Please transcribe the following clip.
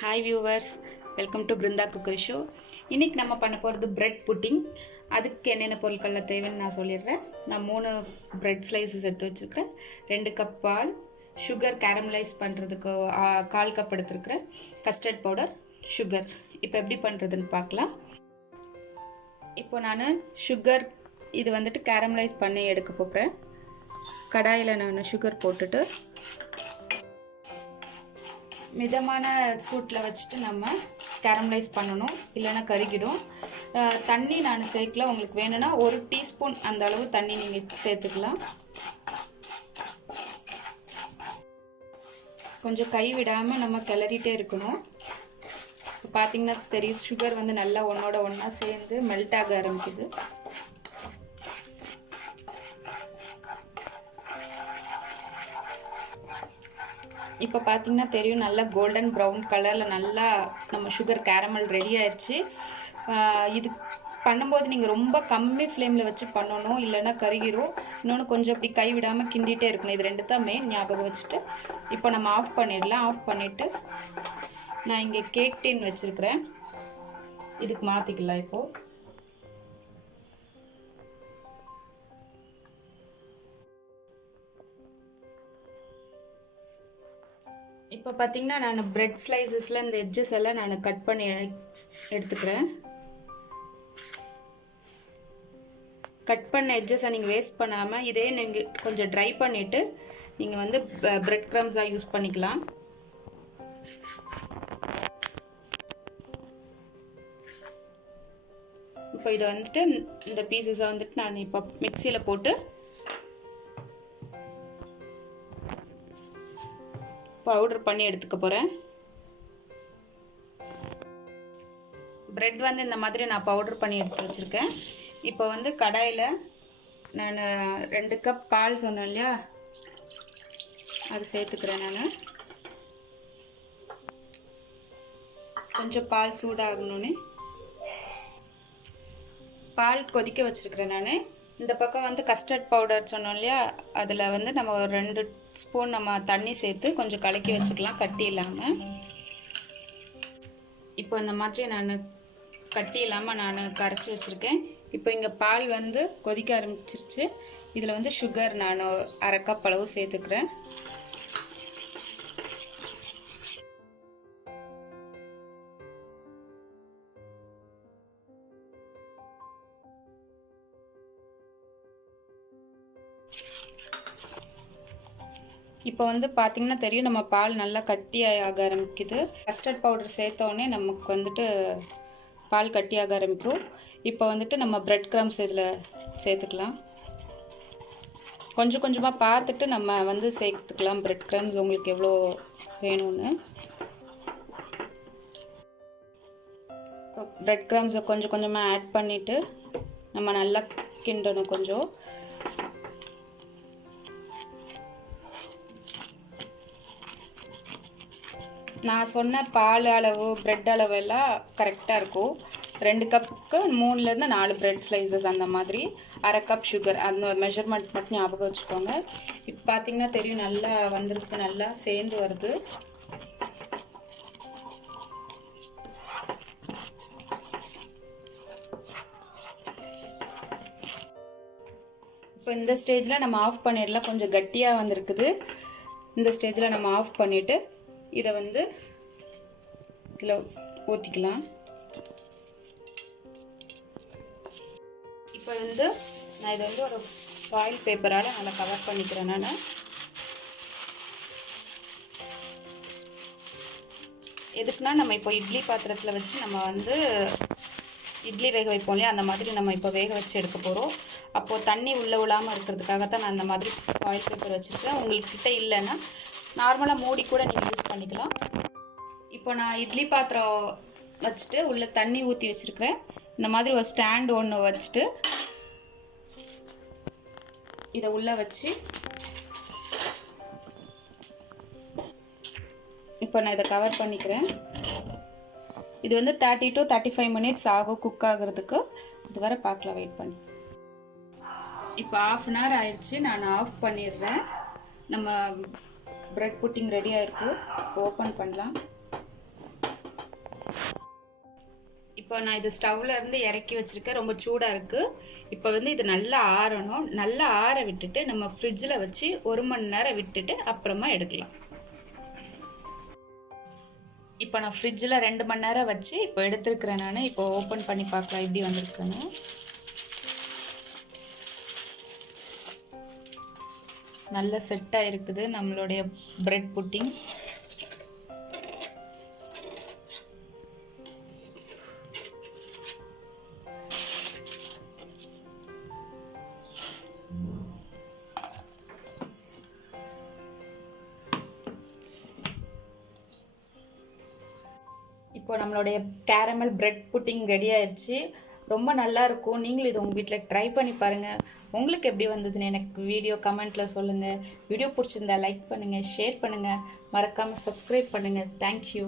Hi viewers, welcome to Brinda Cookery Show. இன்னைக்கு நம்ம பண்ண போறது bread pudding. அதுக்கு என்னென்ன பொருட்கள் தேவைன்னு நான் சொல்லிடுறேன். நான் 3 bread slices எடுத்து வச்சிருக்கேன். 2 கப் பால், sugar caramelize பண்றதுக்கு 1/4 கப் எடுத்துக்கிறேன். custard powder, sugar. இப்போ எப்படி பண்றதுன்னு பார்க்கலாம். இப்போ நான் sugar இது வந்துட்டு caramelize பண்ணி எடுக்க போறேன். கடாயில நான் sugar போட்டுட்டு மிதமான சூட்டில் வச்சுட்டு நம்ம கேரமலைஸ் பண்ணணும், இல்லைன்னா கருகிடும். தண்ணி நான் சேர்க்கல, உங்களுக்கு வேணும்னா 1 டீஸ்பூன் அந்த அளவு தண்ணி நீங்கள் சேர்த்துக்கலாம். கொஞ்சம் கை விடாமல் நம்ம கிளறிட்டே இருக்கணும். இப்போ பார்த்தீங்கன்னா தெரியும், சுகர் வந்து நல்லா ஒன்றோட ஒன்றா சேர்ந்து மெல்ட் ஆக ஆரம்பிக்குது. இப்போ பார்த்தீங்கன்னா தெரியும், நல்லா கோல்டன் ப்ரௌன் கலரில் நல்லா நம்ம சுகர் கேரமல் ரெடி ஆயிடுச்சு. இது பண்ணும்போது நீங்கள் ரொம்ப கம்மி ஃப்ளேமில் வச்சு பண்ணணும், இல்லைன்னா கருகிரும். இன்னொன்று கொஞ்சம் அப்படி கை விடாமல் கிண்டிகிட்டே இருக்கணும். இது 2 தான் மெயின், ஞாபகம் வச்சுட்டு. இப்போ நம்ம ஆஃப் பண்ணிடலாம். ஆஃப் பண்ணிவிட்டு நான் இங்கே கேக் டின் வச்சுருக்கிறேன், இதுக்கு மாற்றிக்கலாம். இப்போது இப்போ பார்த்தீங்கன்னா நான் பிரெட் ஸ்லைசஸில் இந்த எட்ஜஸ் எல்லாம் நான் கட் பண்ணி எடுத்துக்கிறேன். கட் பண்ண எட்ஜஸை நீங்கள் வேஸ்ட் பண்ணாமல் இதே நீங்கள் கொஞ்சம் ட்ரை பண்ணிவிட்டு நீங்கள் வந்து பிரெட் க்ரம்ஸாக யூஸ் பண்ணிக்கலாம். இப்போ இதை வந்துட்டு இந்த பீசஸை வந்துட்டு நான் இப்போ மிக்சியில் போட்டு பவுடர் பண்ணி எடுத்துக்க போகிறேன். பிரெட் வந்து இந்த மாதிரி நான் பவுடர் பண்ணி எடுத்து வச்சுருக்கேன். இப்போ வந்து கடாயில் நான் 2 கப் பால் சொன்னேன் இல்லையா, அது சேர்த்துக்கிறேன். நான் கொஞ்சம் பால் சூடாகணுன்னு பால் கொதிக்க வச்சுருக்கிறேன். நான் இந்த பக்கம் வந்து கஸ்டர்ட் பவுடர் சொன்னோம் இல்லையா, அதில் வந்து நம்ம ஒரு 2 ஸ்பூன் நம்ம தண்ணி சேர்த்து கொஞ்சம் கலக்கி வச்சுக்கலாம், கட்டி இல்லாமல். இப்போ இந்த மாதிரி நான் கட்டி இல்லாமல் நான் கரைச்சி வச்சுருக்கேன். இப்போ இங்கே பால் வந்து கொதிக்க ஆரம்பிச்சிருச்சு. இதில் வந்து சுகர் நான் 1/2 கப் அளவு சேர்த்துக்கிறேன். இப்போ வந்து பார்த்திங்கன்னா தெரியும், நம்ம பால் நல்லா கட்டியாக ஆரம்பிக்குது. கஸ்டர்ட் பவுடர் சேர்த்தோடனே நமக்கு வந்துட்டு பால் கட்டியாக ஆரம்பிக்கும். இப்போ வந்துட்டு நம்ம பிரெட் க்ரம்ஸ் இதில் சேர்த்துக்கலாம். கொஞ்சம் கொஞ்சமாக பார்த்துட்டு நம்ம வந்து சேர்த்துக்கலாம் பிரெட் க்ரம்ஸ், உங்களுக்கு எவ்வளோ வேணும்னு. பிரெட் க்ரம்ஸை கொஞ்சம் கொஞ்சமாக ஆட் பண்ணிவிட்டு நம்ம நல்லா கிண்டணும். கொஞ்சம் நான் சொன்ன பால் அளவு பிரெட் அளவு எல்லாம் கரெக்டாக இருக்கும். 2 கப்புக்கு 3லேருந்து 4 பிரெட் ஸ்லைசஸ் அந்த மாதிரி. 1/2 கப் சுகர், அந்த மெஷர்மெண்ட் மட்டும் ஞாபகம் வச்சுக்கோங்க. இப்போ பார்த்தீங்கன்னா தெரியும், நல்லா வந்திருக்கு, நல்லா சேர்ந்து வருது. இப்போ இந்த ஸ்டேஜில் நம்ம ஆஃப் பண்ணிடலாம். கொஞ்சம் கட்டியாக வந்திருக்குது. இந்த ஸ்டேஜில் நம்ம ஆஃப் பண்ணிவிட்டு இதை வந்து இதில் ஊற்றிக்கலாம். இப்போ வந்து நான் இதை வந்து ஒரு ஃபாயில் பேப்பரால் நல்லா கவர் பண்ணிக்கிறேன். நான் எதுக்குன்னா, நம்ம இப்போ இட்லி பாத்திரத்தில் வச்சு நம்ம வந்து இட்லி வேக வைப்போம் இல்லையா, அந்த மாதிரி நம்ம இப்போ வேக வச்சு எடுக்க போகிறோம். அப்போது தண்ணி உள்ளே விழாமல் இருக்கிறதுக்காகத்தான் நான் அந்த மாதிரி ஃபாயில் பேப்பர் வச்சுருக்கேன். உங்கள்கிட்ட இல்லைன்னா நார்மலாக மூடி கூட நீங்கள் யூஸ் பண்ணிக்கலாம். இப்போ நான் இட்லி பாத்திரம் வச்சுட்டு உள்ளே தண்ணி ஊற்றி வச்சுருக்கிறேன். இந்த மாதிரி ஒரு ஸ்டாண்ட் ஒன்று வச்சுட்டு இதை உள்ளே வச்சு இப்போ நான் இதை கவர் பண்ணிக்கிறேன். இது வந்து 30 to 35 மினிட்ஸ் ஆகும் குக் ஆகிறதுக்கு. இது வரை பார்க்கலாம், வெயிட் பண்ணி. இப்போ 1/2 hour ஆயிடுச்சு, நான் ஆஃப் பண்ணிடுறேன். நம்ம பிரெட் புட்டிங் ரெடி ஆகிருக்கு. ஓப்பன் பண்ணலாம். இப்போ நான் இது ஸ்டவ்ல இருந்து இறக்கி வச்சிருக்கேன். ரொம்ப சூடாக இருக்குது. இப்போ வந்து இது நல்லா ஆறணும். நல்லா ஆற விட்டுட்டு நம்ம ஃப்ரிட்ஜில் வச்சு 1 மணி நேரம் விட்டுட்டு அப்புறமா எடுக்கலாம். இப்போ நான் ஃப்ரிட்ஜில் 2 மணி நேரம் வச்சு இப்போ எடுத்துருக்கிறேன். நான் இப்போ ஓப்பன் பண்ணி பார்க்கலாம் எப்படி வந்திருக்குன்னு. நல்ல செட்டாக இருக்குது நம்மளுடைய பிரெட் புட்டிங். இப்போ நம்மளுடைய கேரமல் பிரெட் புட்டிங் ரெடி ஆயிடுச்சு. ரொம்ப நல்லா இருக்கும். நீங்களும் இது உங்கள் வீட்டில் ட்ரை பண்ணி பாருங்கள். உங்களுக்கு எப்படி வந்ததுன்னு எனக்கு வீடியோ கமெண்ட்டில் சொல்லுங்கள். வீடியோ பிடிச்சிருந்தா லைக் பண்ணுங்கள், ஷேர் பண்ணுங்கள், மறக்காமல் சப்ஸ்கிரைப் பண்ணுங்கள். தேங்க்யூ.